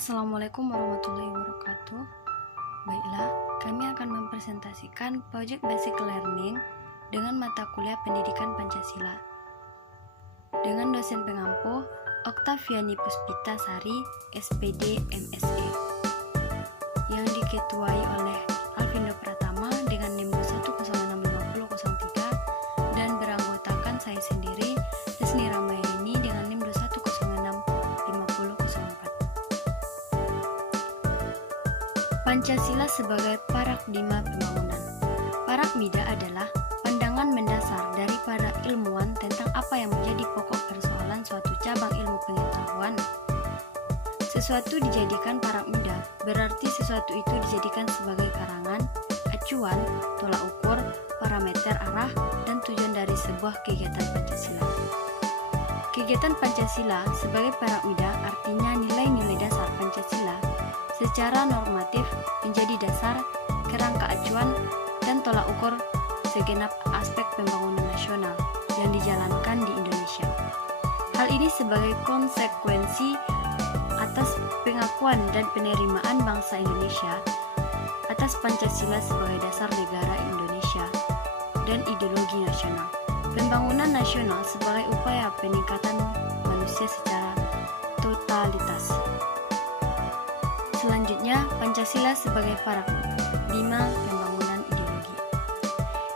Assalamualaikum warahmatullahi wabarakatuh. Baiklah, kami akan mempresentasikan Project Basic Learning dengan mata kuliah Pendidikan Pancasila dengan dosen pengampu Oktaviani Puspita Sari, SPD MSE, yang diketuai oleh Alvindo Pratama dengan NIM 1065003 dan beranggotakan saya sendiri, Desni Ramayani dengan NIM 2106504. Pancasila sebagai paradigma pembangunan. Parakmida adalah pandangan mendasar dari para ilmuwan tentang apa yang menjadi pokok persoalan suatu cabang ilmu pengetahuan. Sesuatu dijadikan parakmida berarti sesuatu itu dijadikan sebagai karangan, acuan, tolak ukur, parameter arah, dan tujuan dari sebuah kegiatan Pancasila. Kegiatan Pancasila sebagai parakmida artinya nilai-nilai dasar Pancasila secara normatif menjadi dasar, kerangka acuan, dan tolak ukur segenap aspek pembangunan nasional yang dijalankan di Indonesia. Hal ini sebagai konsekuensi atas pengakuan dan penerimaan bangsa Indonesia atas Pancasila sebagai dasar negara Indonesia dan ideologi nasional. Pembangunan nasional sebagai upaya peningkatan manusia secara totalitas. Selanjutnya, Pancasila sebagai paradigma pembangunan ideologi.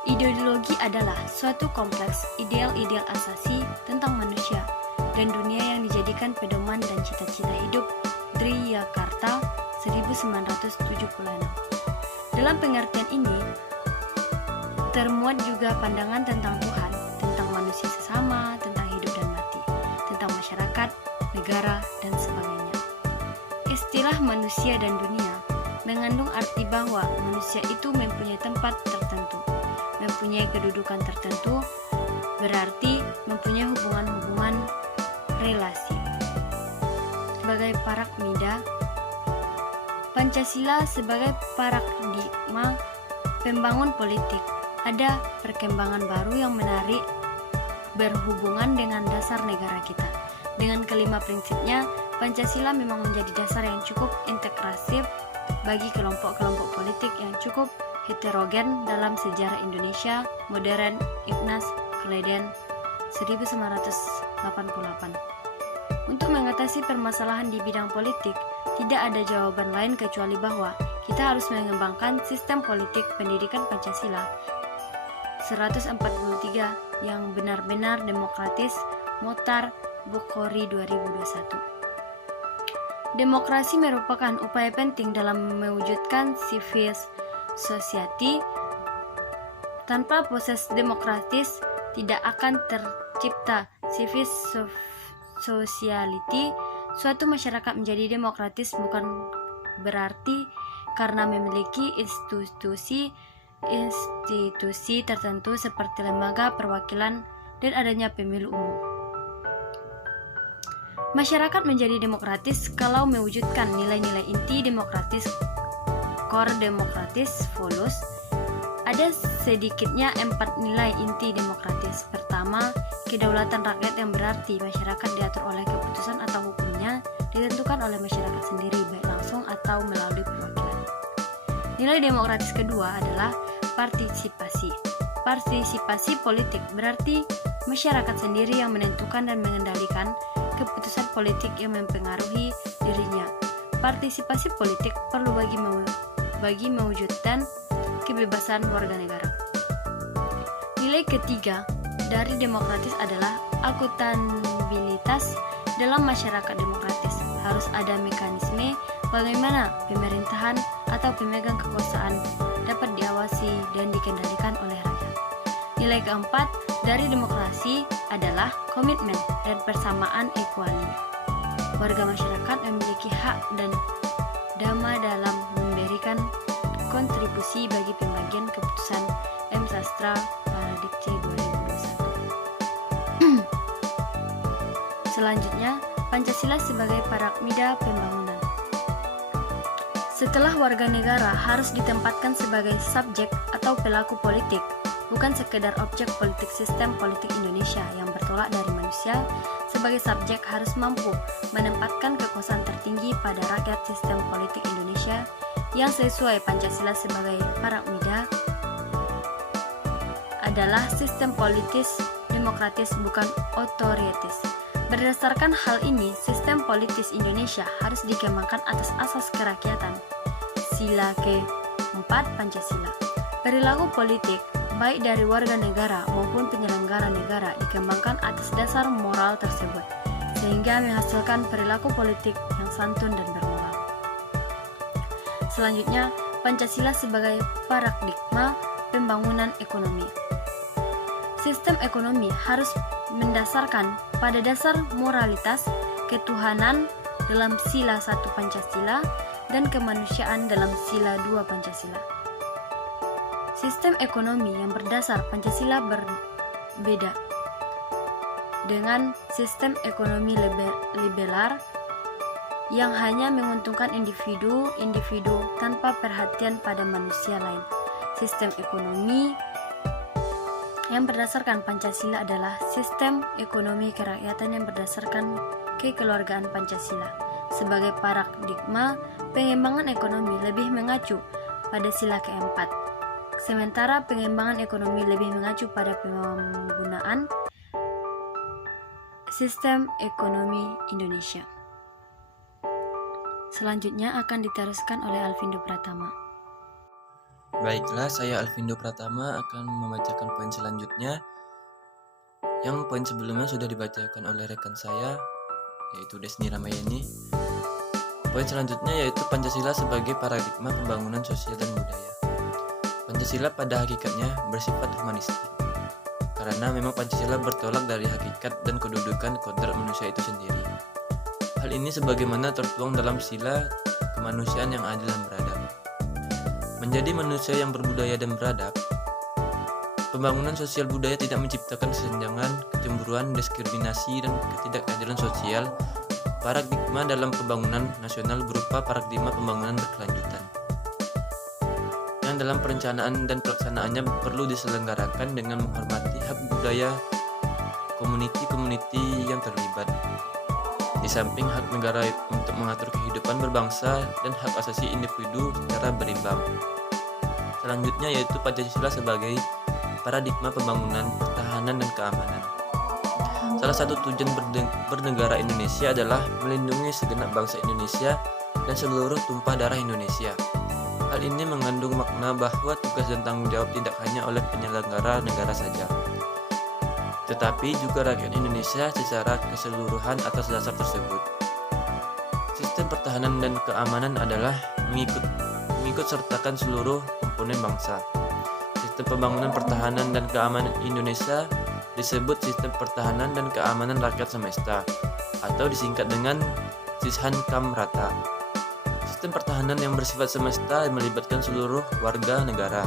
Ideologi adalah suatu kompleks ideal-ideal asasi tentang manusia dan dunia yang dijadikan pedoman dan cita-cita hidup Driyakarta 1976. Dalam pengertian ini, termuat juga pandangan tentang Tuhan, tentang manusia sesama, tentang hidup dan mati, tentang masyarakat, negara, dan sebagainya. Istilah manusia dan dunia mengandung arti bahwa manusia itu mempunyai tempat tertentu, mempunyai kedudukan tertentu, berarti mempunyai hubungan-hubungan relasi. Sebagai parakmida, Pancasila sebagai paradigma pembangun politik, ada perkembangan baru yang menarik berhubungan dengan dasar negara kita. Dengan kelima prinsipnya, Pancasila memang menjadi dasar yang cukup integratif bagi kelompok-kelompok politik yang cukup heterogen dalam sejarah Indonesia modern. Ignas Kleden 1988. Untuk mengatasi permasalahan di bidang politik, tidak ada jawaban lain kecuali bahwa kita harus mengembangkan sistem politik pendidikan Pancasila 143 yang benar-benar demokratis. Motar Bukhari 2021. Demokrasi merupakan upaya penting dalam mewujudkan civil society. Tanpa proses demokratis tidak akan tercipta civil society. Suatu masyarakat menjadi demokratis bukan berarti karena memiliki institusi tertentu seperti lembaga perwakilan dan adanya pemilu umum. Masyarakat menjadi demokratis kalau mewujudkan nilai-nilai inti demokratis, core demokratis, folus. Ada sedikitnya 4 nilai inti demokratis. Pertama, kedaulatan rakyat yang berarti masyarakat diatur oleh keputusan atau hukumnya ditentukan oleh masyarakat sendiri, baik langsung atau melalui perwakilan. Nilai demokratis kedua adalah partisipasi. Partisipasi politik berarti masyarakat sendiri yang menentukan dan mengendalikan keputusan politik yang mempengaruhi dirinya. Partisipasi politik perlu bagi mewujudkan kebebasan warga negara. Nilai ketiga dari demokratis adalah akuntabilitas. Dalam masyarakat demokratis harus ada mekanisme bagaimana pemerintahan atau pemegang kekuasaan dapat diawasi dan dikendalikan oleh rakyat. Nilai keempat dari demokrasi adalah komitmen dan persamaan equality. Warga masyarakat memiliki hak dan dama dalam memberikan kontribusi bagi pembagian keputusan. M. Sastra Paradiksi 2021. Selanjutnya, Pancasila sebagai parakmida pembangunan. Setelah warga negara harus ditempatkan sebagai subjek atau pelaku politik, bukan sekedar objek politik sistem politik Indonesia yang bertolak dari manusia sebagai subjek harus mampu menempatkan kekuasaan tertinggi pada rakyat. Sistem politik Indonesia yang sesuai Pancasila sebagai paramida adalah sistem politis demokratis, bukan otoritaris. Berdasarkan hal ini, sistem politis Indonesia harus dikembangkan atas asas kerakyatan. Sila ke-4 Pancasila. Perilaku politik baik dari warga negara maupun penyelenggara negara dikembangkan atas dasar moral tersebut, sehingga menghasilkan perilaku politik yang santun dan bermoral. Selanjutnya, Pancasila sebagai paradigma pembangunan ekonomi. Sistem ekonomi harus mendasarkan pada dasar moralitas, ketuhanan dalam sila 1 Pancasila, dan kemanusiaan dalam sila 2 Pancasila. Sistem ekonomi yang berdasar Pancasila berbeda dengan sistem ekonomi liberal yang hanya menguntungkan individu tanpa perhatian pada manusia lain. Sistem ekonomi yang berdasarkan Pancasila adalah sistem ekonomi kerakyatan yang berdasarkan kekeluargaan Pancasila. Sebagai paradigma pengembangan ekonomi lebih mengacu pada sila ke-4, sementara pengembangan ekonomi lebih mengacu pada penggunaan sistem ekonomi Indonesia. Selanjutnya akan diteruskan oleh Alvindo Pratama. Baiklah, saya Alvindo Pratama akan membacakan poin selanjutnya. Yang poin sebelumnya sudah dibacakan oleh rekan saya, yaitu Desni Ramayani. Poin selanjutnya yaitu Pancasila sebagai paradigma pembangunan sosial dan budaya. Pancasila pada hakikatnya bersifat humanistik, karena memang Pancasila bertolak dari hakikat dan kedudukan kodrat manusia itu sendiri. Hal ini sebagaimana tertuang dalam sila kemanusiaan yang adil dan beradab. Menjadi manusia yang berbudaya dan beradab, pembangunan sosial budaya tidak menciptakan kesenjangan, kecemburuan, diskriminasi, dan ketidakadilan sosial. Paradigma dalam pembangunan nasional berupa paradigma pembangunan berkelanjutan, yang dalam perencanaan dan pelaksanaannya perlu diselenggarakan dengan menghormati hak budaya komuniti-komuniti yang terlibat, di samping hak negara untuk mengatur kehidupan berbangsa dan hak asasi individu secara berimbang. Selanjutnya yaitu Pancasila sebagai paradigma pembangunan, pertahanan, dan keamanan. Salah satu tujuan bernegara Indonesia adalah melindungi segenap bangsa Indonesia dan seluruh tumpah darah Indonesia. Hal ini mengandung makna bahwa tugas dan tanggung jawab tidak hanya oleh penyelenggara negara saja, tetapi juga rakyat Indonesia secara keseluruhan atas dasar tersebut. Sistem pertahanan dan keamanan adalah mengikut sertakan seluruh komponen bangsa. Sistem pembangunan pertahanan dan keamanan Indonesia disebut Sistem Pertahanan dan Keamanan Rakyat Semesta, atau disingkat dengan Sishankam-Rata. Sistem pertahanan yang bersifat semesta melibatkan seluruh warga negara,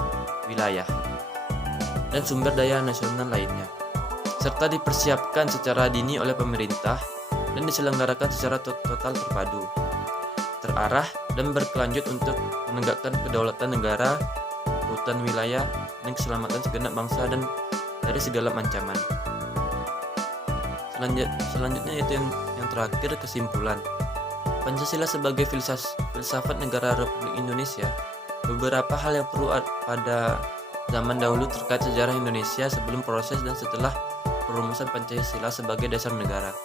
wilayah, dan sumber daya nasional lainnya, serta dipersiapkan secara dini oleh pemerintah dan diselenggarakan secara total terpadu, terarah, dan berkelanjut untuk menegakkan kedaulatan negara, keutuhan wilayah, dan keselamatan segenap bangsa dan dari segala ancaman. Selanjutnya yaitu yang terakhir, kesimpulan. Pancasila sebagai filsafat negara Republik Indonesia. Beberapa hal yang perlu pada zaman dahulu terkait sejarah Indonesia sebelum, proses, dan setelah perumusan Pancasila sebagai dasar negara.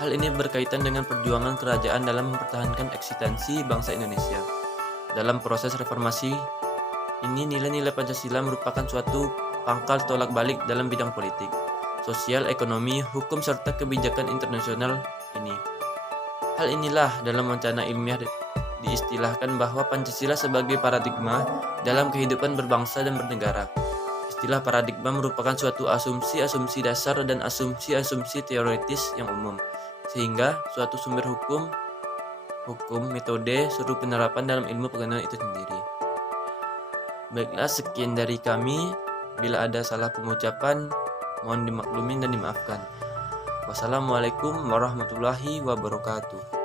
Hal ini berkaitan dengan perjuangan kerajaan dalam mempertahankan eksistensi bangsa Indonesia. Dalam proses reformasi ini, nilai-nilai Pancasila merupakan suatu pangkal tolak balik dalam bidang politik, sosial, ekonomi, hukum, serta kebijakan internasional ini. Hal inilah dalam wacana ilmiah diistilahkan bahwa Pancasila sebagai paradigma dalam kehidupan berbangsa dan bernegara. Istilah paradigma merupakan suatu asumsi-asumsi dasar dan asumsi-asumsi teoritis yang umum, sehingga suatu sumber hukum, metode, suruh penerapan dalam ilmu pengetahuan itu sendiri. Baiklah, sekian dari kami. Bila ada salah pengucapan, mohon dimaklumi dan dimaafkan. Wassalamualaikum warahmatullahi wabarakatuh.